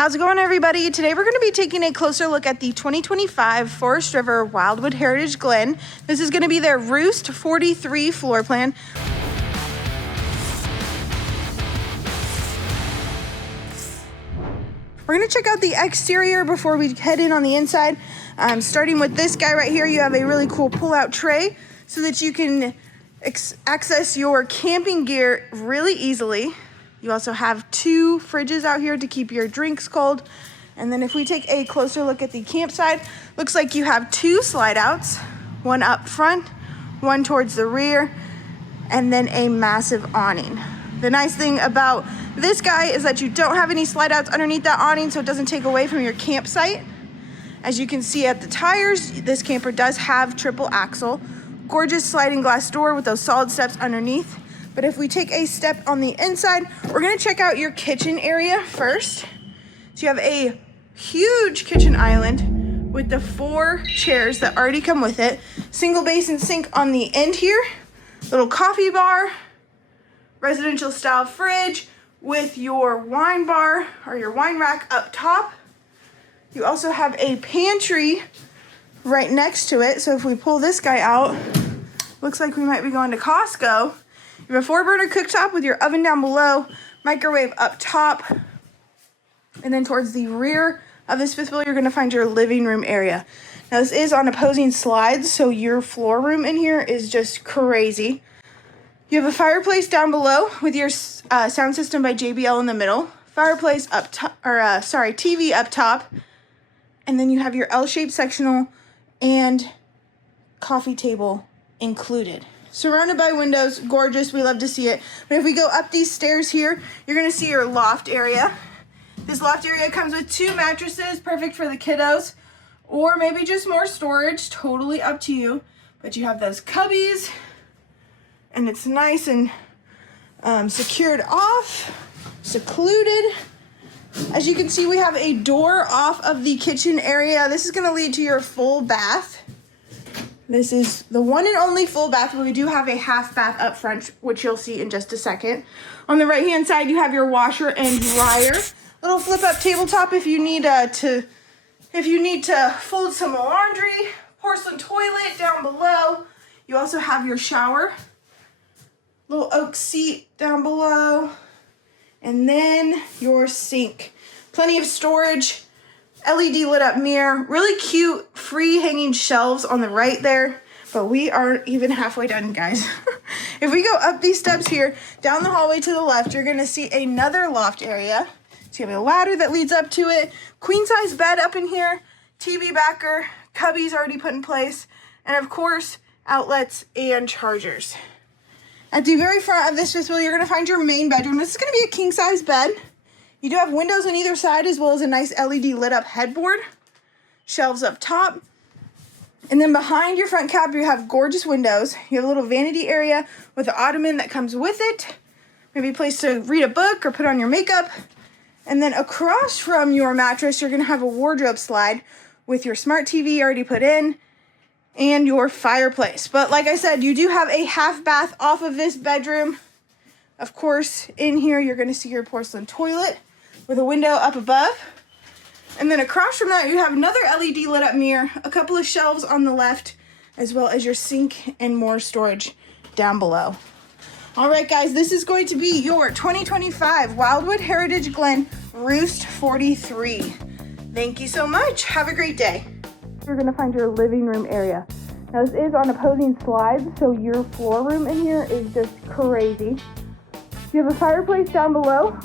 How's it going, everybody? Today we're going to be taking a closer look at the 2025 Forest River Wildwood Heritage Glen. This is going to be their ROOST43 floor plan. We're going to check out the exterior before we head in on the inside. Starting with this guy right here, you have a really cool pull-out tray so that you can access your camping gear really easily. You also have two fridges out here to keep your drinks cold. And then if we take a closer look at the campsite, looks like you have two slide outs, one up front, one towards the rear, and then a massive awning. The nice thing about this guy is that you don't have any slide outs underneath that awning, so it doesn't take away from your campsite. As you can see at the tires, this camper does have triple axle. Gorgeous sliding glass door with those solid steps underneath. But if we take a step on the inside, we're gonna check out your kitchen area first. So you have a huge kitchen island with the 4 chairs that already come with it. Single basin sink on the end here, little coffee bar, residential style fridge with your wine bar or your wine rack up top. You also have a pantry right next to it. So if we pull this guy out, looks like we might be going to Costco. You have a 4-burner cooktop with your oven down below, microwave up top, and then towards the rear of this fifth wheel, you're gonna find your living room area. Now this is on opposing slides, so your floor room in here is just crazy. You have a fireplace down below with your sound system by JBL in the middle, fireplace up top, TV up top, and then you have your L-shaped sectional and coffee table included. Surrounded by windows, gorgeous, we love to see it. But if we go up these stairs here, you're gonna see your loft area. This loft area comes with 2 mattresses, perfect for the kiddos, or maybe just more storage, totally up to you. But you have those cubbies, and it's nice and secured off, secluded. As you can see, we have a door off of the kitchen area. This is gonna lead to your full bath. This is the one and only full bath, but we do have a half bath up front, which you'll see in just a second. On the right-hand side, you have your washer and dryer. Little flip-up tabletop if you need to fold some laundry. Porcelain toilet down below. You also have your shower. Little oak seat down below. And then your sink. Plenty of storage. LED lit up mirror, really cute free hanging shelves on the right there, but we aren't even halfway done, guys. If we go up these steps here, down the hallway to the left, you're gonna see another loft area. So you have a ladder that leads up to it, queen size bed up in here, TV backer, cubbies already put in place, and of course, outlets and chargers. At the very front of this fifth wheel, you're gonna find your main bedroom. This is gonna be a king size bed. You do have windows on either side as well as a nice LED lit up headboard. Shelves up top. And then behind your front cap, you have gorgeous windows. You have a little vanity area with an ottoman that comes with it. Maybe a place to read a book or put on your makeup. And then across from your mattress, you're gonna have a wardrobe slide with your smart TV already put in and your fireplace. But like I said, you do have a half bath off of this bedroom. Of course, in here, you're gonna see your porcelain toilet with a window up above. And then across from that, you have another LED lit up mirror, a couple of shelves on the left, as well as your sink and more storage down below. All right, guys, this is going to be your 2025 Wildwood Heritage Glen ROOST43. Thank you so much. Have a great day. You're gonna find your living room area. Now this is on opposing slides, so your floor room in here is just crazy. You have a fireplace down below